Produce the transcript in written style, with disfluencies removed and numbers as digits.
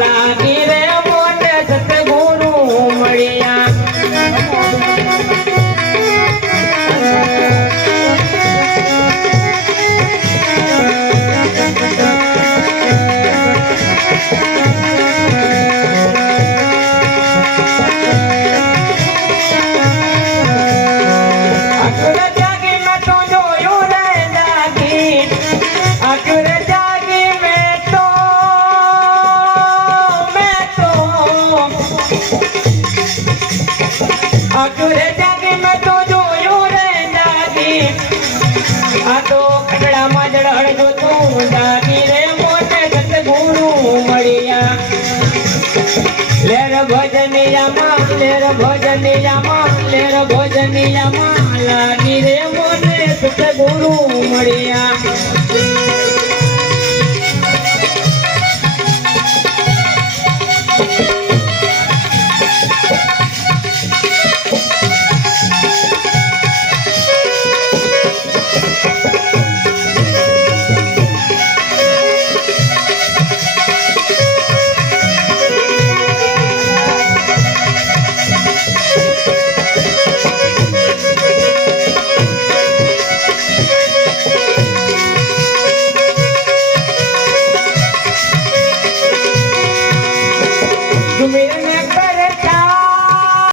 લાગી રે મોને સતગુરુ મળ્યા અકુરે જાગી મેં તો જોયું રે જાગી આ તો કટડામાં જડજો તું જાગી રે મોને સતગુરુ મળ્યા લેર ભજનિયામાં લાગી રે મોને સતગુરુ મળ્યા